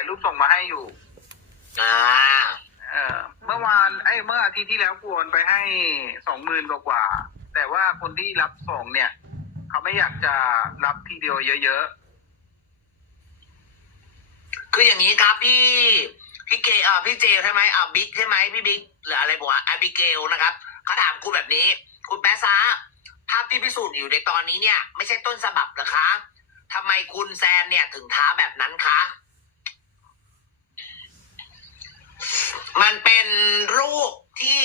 ายรูปส่งมาให้อยู่ อ่า เออเมื่อวานไอ้ยเมื่ออาทิตย์ที่แล้วกวนไปให้สองหมื่นกว่าๆแต่ว่าคนที่รับส่งเนี่ย เขาไม่อยากจะรับทีเดียวเยอะคืออย่างนี้ครับพี่พี่เกเอ่อพี่เจใช่ไหมอ่าบิ๊กใช่ไหมพี่บิ๊กหรืออะไรบอกว่าอาบิเกลนะครับเขาถามคุณแบบนี้ คุณแป๊ะซาภาพที่พิสูจน์อยู่ในตอนนี้เนี่ย ไม่ใช่ต้นฉบับเหรอคะทำไมคุณแซนเนี่ยถึงท้าแบบนั้นคะ มันเป็นรูปที่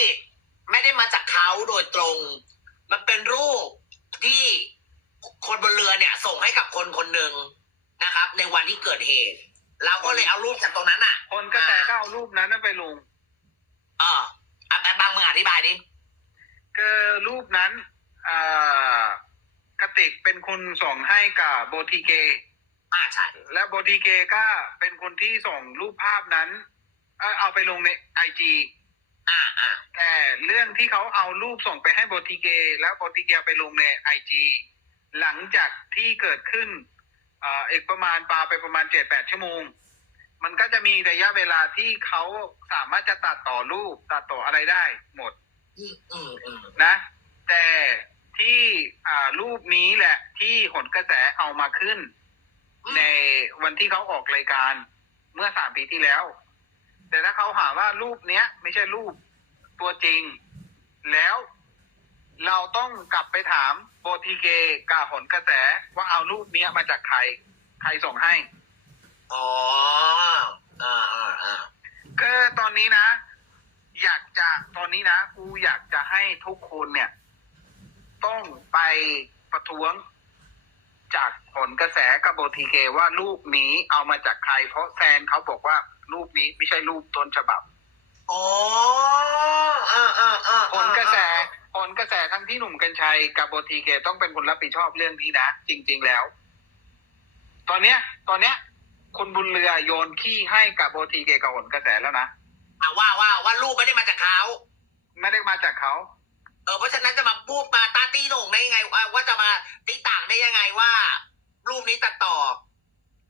ไม่ได้มาจากเขาโดยตรง มันเป็นรูปที่คนบนเรือเนี่ย ส่งให้กับคนคนหนึ่งนะครับ ในวันที่เกิดเหตุ เราก็เลยเอารูปจากตรงนั้นอะๆคนก็แต่ก็เอารูปนั้นไปลงเอออะแต่บางมึงอธิบายดิก็รูปนั้นอ่ากระติกเป็นคนส่งให้กับโบทีเกอ่าใช่และโบทีเกก็เป็นคนที่ส่งรูปภาพนั้น เอ่อเอาไปลงในไอจีอ่าอ่าแต่เรื่องที่เขาเอารูปส่งไปให้โบทีเก แล้วโบทีเกเอาไปลงในไอจีหลังจากที่เกิดขึ้นเอ่ออีกประมาณปาไปประมาณเจ็ดแปดชั่วโมง มันก็จะมีระยะเวลาที่เขาสามารถจะตัดต่อรูปตัดต่ออะไรได้หมดอืมอืมอืมนะ แต่ที่อ่ารูปนี้แหละ ที่หนกระแสเอามาขึ้น ในวันที่เขาออกรายการเมื่อสามปีที่แล้ว แต่ถ้าเขาหาว่ารูปเนี้ย ไม่ใช่รูปตัวจริง แล้วเราต้องกลับไปถามโบทีเกกาหนกระแสว่าเอารูปเนี้ยมาจากใคร ใครส่งให้ อ๋อ อ่าอ่าอ่าก็ตอนนี้นะ อยากจะตอนนี้นะกูอยากจะให้ทุกคนเนี่ย ต้องไปประท้วงจากผลกระแสกับโบทีเคว่ารูปนี้เอามาจากใคร เพราะแซนเขาบอกว่า รูปนี้ไม่ใช่รูปต้นฉบับอ๋ออ่าอ่าอ่าผลกระแสผลกระแสทั้งที่หนุ่มกัญชัยกับโบทีเคต้องเป็นคนรับผิดชอบเรื่องนี้นะจริง ๆแล้ว ตอนเนี้ย ตอนเนี้ยคนบุญเรือโยนขี้ให้กับโบทีเคกับผลกระแสแล้วนะอ่าว่าว่าว่ารูปไม่ได้มาจากเขาไม่ได้มาจากเขาเออเพราะฉะนั้นจะมาพูดมาตาตีโหน่งได้ยังไงว่าว่าจะมาตีต่างได้ยังไงว่า รูปนี้ตัดต่อ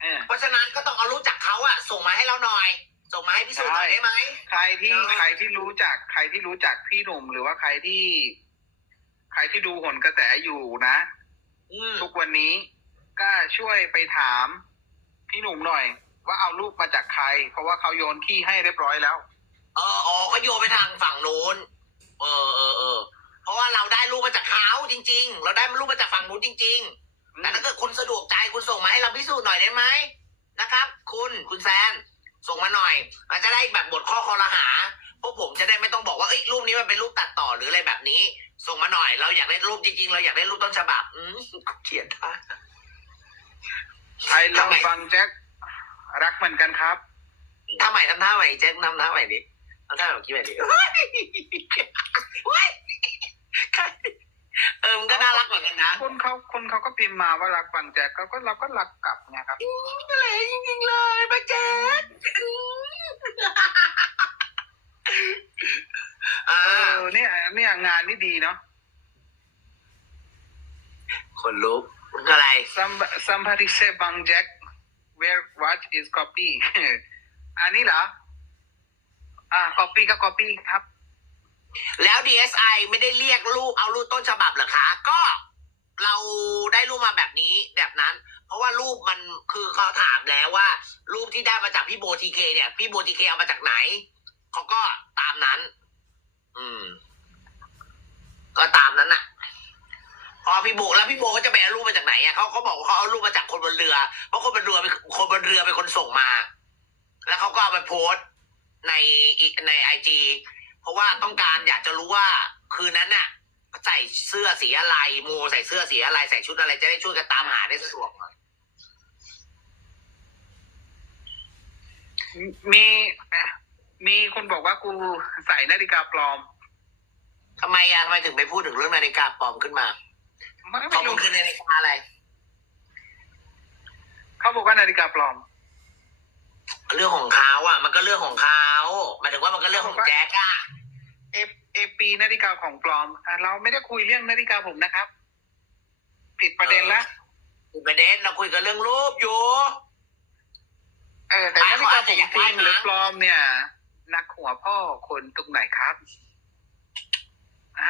เออเพราะฉะนั้นก็ต้องเอารูปจากเขาอะส่งมาให้เราหน่อย ส่งมาให้พิสูจน์หน่อยใช่ได้ไหม ใครที่เนอะ ใครที่รู้จัก ใครที่รู้จักพี่หนุ่มหรือว่าใครที่ ใครที่ดูหนกระแสอยู่นะ อืมทุกวันนี้ก็ช่วยไปถามพี่หนุ่มหน่อย ว่าเอารูปมาจากใคร เพราะว่าเขาโยนขี้ให้เรียบร้อยแล้ว เอออ๋อก็โยนไปทางฝั่งนู้นเออเออเออเพราะว่าเราได้รูปมาจากเขาจริง ๆ เราได้รูปมาจากฝั่งนู้นจริง ๆ แต่ถ้าเกิดคุณสะดวกใจคุณส่งมาให้เราพิสูจน์หน่อยได้ไหมนะครับ คุณคุณแซนส่งมาหน่อย มันจะได้แบบบทข้อคอรหา พวกผมจะได้ไม่ต้องบอกว่าเอ้ยรูปนี้มันเป็นรูปตัดต่อหรืออะไรแบบนี้ ส่งมาหน่อย เราอยากได้รูปจริงๆ เราอยากได้รูปต้นฉบับ อืมเขียนท่าไอเราทำไมฟังแจ็ครักเหมือนกันครับท่าใหม่ทำท่าใหม่แจ็คทำท่าใหม่ดิทำท่าแบบคิดใหม่ดิเฮ้ยเฮ้ยใครเออมันก็น่ารักเหมือนกันนะ คนเขาคนเขาก็พิมพ์มาว่ารักฟังแจ็คเขาก็เราก็รักกลับไงครับเลยจริงๆเลยป้าแจ๊คอ่าเออเนี่ยเนี่ยงานนี่ดีเนาะคนลุกอะไร Some somebody say Bang Jack where what is copy อันนี้เหรอ อ่า copy ก็ copy ครับแล้ว DSI ไม่ได้เรียกรูปเอารูปต้นฉบับเหรอคะ ก็ เราได้รูปมาแบบนี้แบบนั้น เพราะว่ารูปมันคือเขาถามแล้วว่า รูปที่ได้มาจากพี่โบทีเคเนี่ย พี่โบทีเคเอามาจากไหนเขาก็ตามนั้น อืม ก็ตามนั้นน่ะพอพี่โบแล้วพี่โบเขาจะไปเอารูปมาจากไหนอะเขาเขาบอกว่าเขาเอารูปมาจากคนบนเรือ เพราะคนบนเรือเป็นคนบนเรือเป็นคนส่งมา แล้วเขาก็เอาไปโพสต์ในในไอจีเพราะว่าต้องการอยากจะรู้ว่าคืนนั้นน่ะ ใส่เสื้อสีอะไรโมใส่เสื้อสีอะไร ใส่ชุดอะไรจะได้ช่วยกันตามหาได้สะดวกหน่อยมีมีคนบอกว่ากูใส่นาฬิกาปลอมทำไมอะทำไมถึงไปพูดถึงเรื่องนาฬิกาปลอมขึ้นมาไม่เขาไม่มัรู้นคือนาฬิกาอะไร เขาบอกว่านาฬิกาปลอม เรื่องของเขาอะ มันก็เรื่องของเขาหมายถึงว่ามันก็เรื่องของแจ็คอะเอ เอปีนาฬิกาของปลอมอะเราไม่ได้คุยเรื่องนาฬิกาผมนะครับ ผิดประเด็นละคุณประเด็นเราคุยกันเรื่องรูปอยู่ไอออ แต่นาฬิกาผมจริงหรือปลอมเนี่ยหนักหัวพ่อคนตรงไหนครับอะ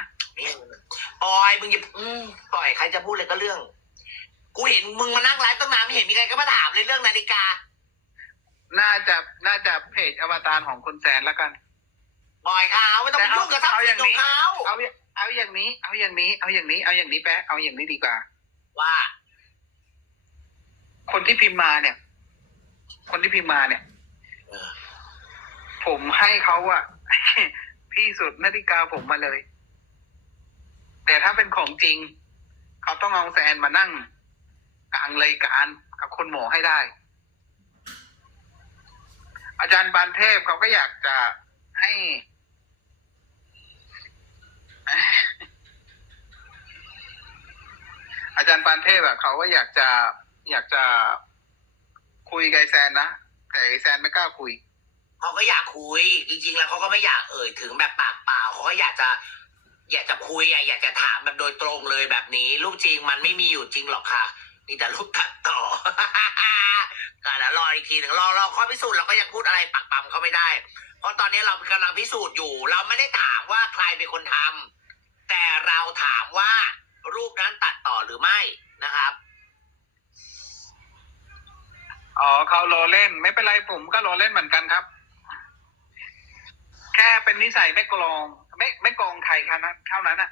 ปล่อยมึงอย่าอืมปล่อยใครจะพูดอะไรก็เรื่อง กูเห็นมึงมานั่งไลฟ์ตั้งนานไม่เห็นมีใครก็มาถามเลยเรื่องนาฬิกา น่าจะน่าจะเพจอวตารของคุณแซนแล้วกัน ปล่อยเขาไม่ต้องไปยุ่งกับทรัพย์สินของเขาเอาอย่าเอาอย่างนี้ เอาอย่างนี้ เอาอย่างนี้ เอาอย่างนี้แป๊ะเอาอย่างนี้ดีกว่า ว่า คนที่พิมพ์มาเนี่ย คนที่พิมพ์มาเนี่ยเออผมให้เขาอะพี่สุดนาฬิกาผมมาเลย แต่ถ้าเป็นของจริง เขาต้องเอาแซนมานั่งกลางรายการกับคนหมอให้ได้ อาจารย์ปานเทพเขาก็อยากจะให้ อาจารย์ปานเทพอะเขาก็อยากจะอยากจะคุยกับไอ้แซนนะแต่ไอ้แซนไม่กล้าคุย เขาก็อยากคุย จริง ๆ แล้วเขาก็ไม่อยากเอ่ยถึงแบบปากเปล่าเขาก็อยากจะ อยากจะคุยอะอยากจะถามแบบโดยตรงเลยแบบนี้รูปจริงมันไม่มีอยู่จริงหรอกค่ะมีแต่รูปตัดต่อ ก็แล้วรออีกทีหนึ่งรอรอข้อพิสูจน์เราก็ยังพูดอะไรปักปั๊มเขาไม่ได้ เพราะตอนนี้เรากำลังพิสูจน์อยู่ เราไม่ได้ถามว่าใครเป็นคนทำแต่ เราถามว่ารูปนั้นตัดต่อหรือไม่นะครับ อ๋อเขารอเล่นไม่เป็นไรผมก็รอเล่นเหมือนกันครับ แค่เป็นนิสัยไม่กรอง ไม่ไม่กองใครแค่นั้นเท่านั้นอะ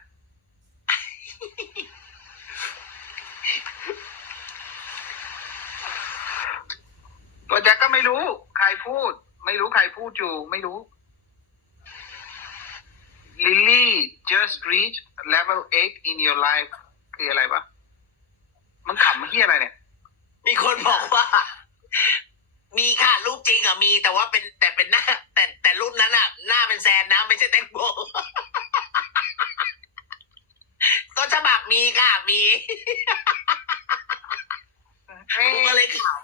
ตัวแจ็คก็ไม่รู้ ใครพูด ไม่รู้ใครพูดอยู่ ไม่รู้ Lily just reach level 8 in your life คืออะไรปะมันขำเฮียอะไรเนี่ย มีคนบอกว่า มีค่ะรูปจริงอะมีแต่ว่าเป็นแต่เป็นหน้า แต่แต่รูปนั้นอะ หน้าเป็นแซนนะ ไม่ใช่แตงโมต้นฉบับมีค่ะมีเอ้ยกูก็เลยข่าว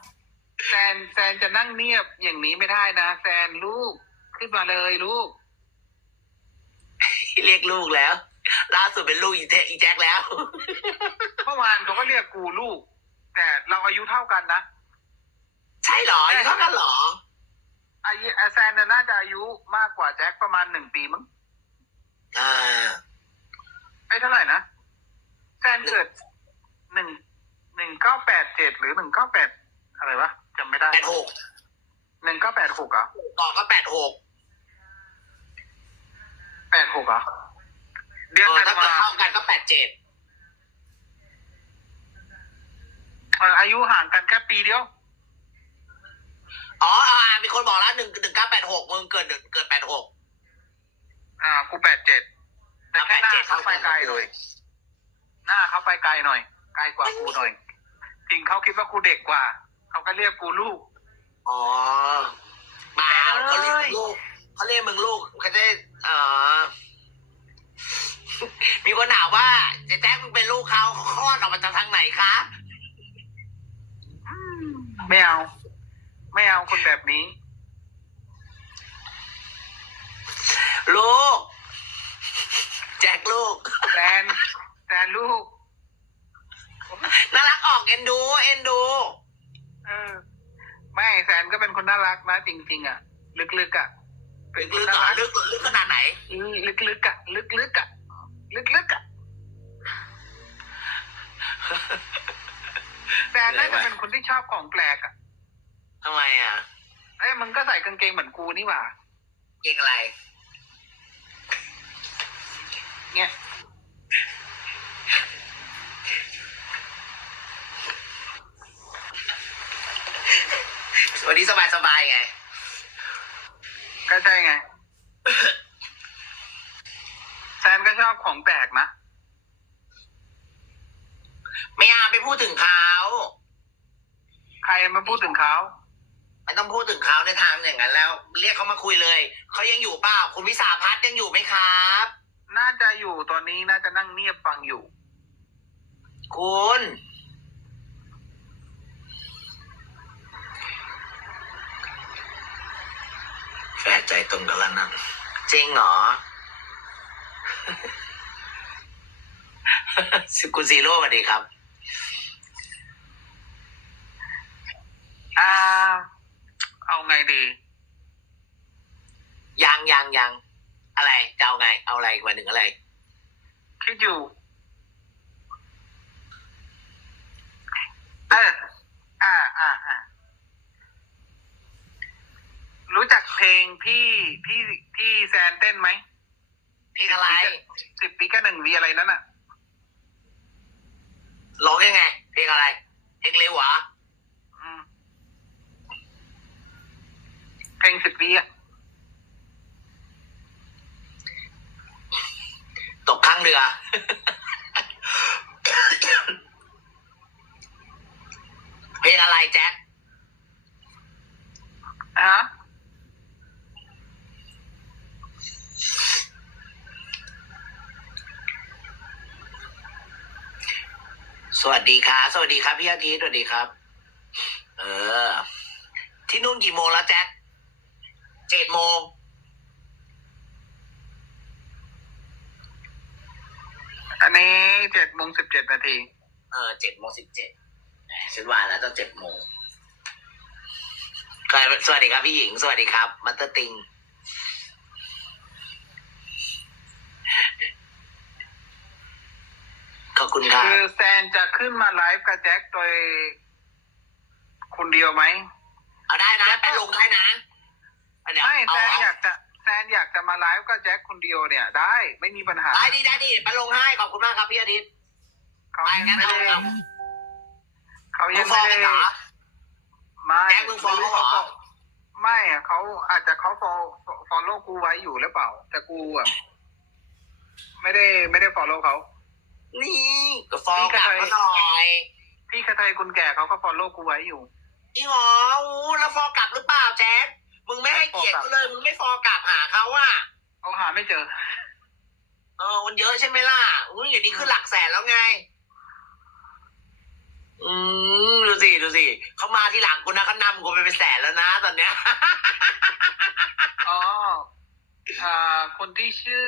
แซนแซนจะนั่งเนียบอย่างนี้ไม่ได้นะ แซนลูกขึ้นมาเลยลูก เรียกลูกแล้ว ล่าสุดเป็นลูกอีเทอีแจ็คแล้ว เมื่อวานเขาก็เรียกกูลูก แต่เราอายุเท่ากันนะใช่เหรออายุเท่ากันเหรออายุแซนน่ะน่าจะอายุมากกว่าแจ็คประมาณหนึ่งปีมั้งอ่าไอ้ยเท่าไหร่นะแซนเกิดหนึ่งหนึ่งเก้าแปดเจ็ดหรือหนึ่งเก้าแปดอะไรวะจำไม่ได้แปดหกหนึ่งเก้าแปดหกอะต่อก็แปดหก แปดหกอะเดือนเออธันถ้าเกิดวาเท่ากันก็แปดเจ็ดเอออายุห่างกันแค่ปีเดียว อ๋ออ่ามีคนบอกแล้วหนึ่งหนึ่งเก้าแปดหกมึงเกิดเกิดแปดหกอ่ากูแปดเจ็ดแต่แค่หน้าเขาไปไกลหน่อยหน้าเขาไปไกลหน่อยไกลกว่ากูหน่อยจริงเขาคิดว่ากูเด็กกว่า เขาก็เรียกกูลูก อ๋อเปล่าเขาเรียกมึงลูก เขาเรียกมึงลูกเขาจะเอ่อมีคนถามว่าเจ๊แจ๊คมึงเป็นลูกเขาเขาคลอดออกมาจากทางไหนคะไม่เอา ไม่เอาคนแบบนี้ ลูก แจ็คลูกแซนแซนลูก น่ารักออกเอ็นดู เอ็นดู เออ ไม่แซนก็เป็นคนน่ารักนะจริงๆอะ ลึกๆอะ เป็นคลึนกน่าๆอะรักลึกลึกขนาดไหนลึกๆอะลึกๆอะลึกๆอะแซนน่าจะเป็นคนที่ชอบของแปลกอะทำไมอะเอ้ยมึงก็ใส่กางเกงเหมือนกูนี่หว่า เก่งอะไร เนี่ยวันนี้สบายสบายๆไง ก็ใช่ไง แซนก็ชอบของแปลกนะไม่เอาไปพูดถึงเขาใครมาพูดถึงเขาไม่ต้องพูดถึงเขาในทางอย่างนั้นแล้ว เรียกเขามาคุยเลย เขายังอยู่เปล่าคุณวิสาพัฒน์ยังอยู่ไหมครับ น่าจะอยู่ตอนนี้น่าจะนั่งเงียบฟังอยู่ คุณ แฝดใจตรงกันแล้วนั่นจริงเหรอคุณซีโร่สวัสดีครับอ่าอไงดี ยังยังยังอะไรจะเอาไง เอาอะไรหมายถึงอะไรคิดอยู่เออ อ่า อ่า อ่า รู้จักเพลงที่ที่ที่แซนเต้นไหมเพลงอะไรสิบปีก็หนึ่งวีอะไรนั้นอะร้องยังไง เพลงอะไร เพลงเร็วเหรออืมเพลงสิบวีอะตกข้างเรือเพลงอะไรแจ็ค อะฮะ สวัสดีครับสวัสดีครับพี่อาทิตย์สวัสดีครับ เออ ที่นู่นกี่โมงแล้วแจ็คเจ็ดโมงอันนี้เจ็ดโมงสิบเจ็ดนาที เออเจ็ดโมงสิบเจ็ดฉันว่าแล้วต้องเจ็ดโมงใครสวัสดีครับพี่หญิง สวัสดีครับ มัตเตอร์ติง ขอบ คุณครับ คือแซนจะขึ้นมาไลฟ์กับแจ็คโดยคนเดียวไหม เอาได้นะไปลงได้นะเดี๋ยวไม่เอาแซนเอาอยากจะแซนอยากจะมาไลฟ์กับแจ็คคนเดียวเนี่ย ได้ไม่มีปัญหาได้ดีได้ดีไปลงให้ขอบคุณมากครับพี่อาทิตย์เขาไปยังงั้นไม่เอาได้เอาเขามึยังงฟ้ไม่องได้กันเหรอ ไม่แจ็คมึงฟ้องเขาเหรอ ไม่อะเขาอาจจะเขาฟอลฟอลโล่กูไว้อยู่หรือเปล่า แต่กูอะไม่ได้ไม่ได้ฟอลโล่เขา นี่ก็ฟ้องกลับเขาหน่อยพี่คาไทยคุณแก่เขาก็ฟอลโล่กูไว้อยู่จริงเหรออู้แล้วฟอร์กลับหรือเปล่าแจ๊คมึงไม่ให้เกียรติเขาเลยมึงไม่ฟอร์กลับหาเขาอะเขาหาไม่เจอ เออมันเยอะใช่ไหมล่ะอุ้ยอย่างนี้คือหลักแสนแล้วไง อืมดูสิดูสิเขามาที่หลังกูนะเขานำกูไปเป็นแสนแล้วนะตอนเนี้ยอ๋ออ่า คนที่ชื่อ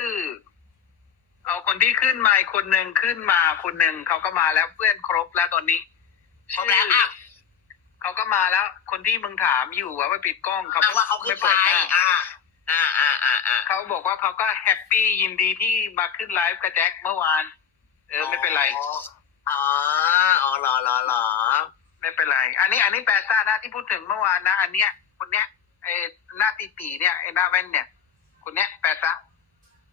เอาคนที่ขึ้นมาอีกคนหนึ่งขึ้นมาคนหนึ่งเขาก็มาแล้วเพื่อนครบแล้วตอนนี้ครบแล้วอะเขาก็มาแล้ว คนที่มึงถามอยู่ว่าไปปิดกล้องเขาเอาว่าเขาขึ้ไม่นไปเปิดหน้าอ่าอ่าอ่าอ่าอ่าเขาบอกว่าเขาก็แฮปปี้ยินดีที่มาขึ้นไลฟ์กับแจ็คเมื่อวาน เออไม่เป็นไรอ๋ออ๋อเหรอเหรอเหรอไม่เป็นไร อันนี้อันนี้แปลซ่านะที่พูดถึงเมื่อวานนะ อันเนี้ย คนเนี้ยไอ้หน้าตีตีๆเนี่ยไอ้หน้าแว่นเนี่ย คนเนี้ยแปลซ่า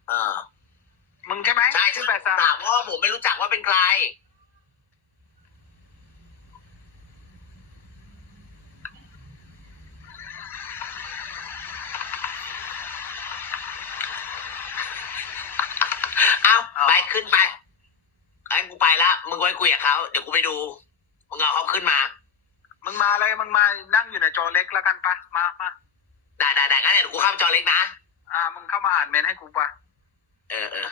เออ มึงใช่ไหมใช่ชื่อแปลซ่าถามพ่อผมไม่รู้จักว่าเป็นใคร เอาไปขึ้นไปไอ้กูไปละมึงไว้คุยกับเขาเดี๋ยวกูไปดู มึงเอาเขาขึ้นมา มึงมาเลยมึงมานั่งอยู่ในจอเล็กแล้วกันปะมามาได้ได้ได้งั้นเดี๋ยวกูเข้าจอเล็กนะ อ่า มึงเข้ามาอ่านเมนให้กูปะ เออเออ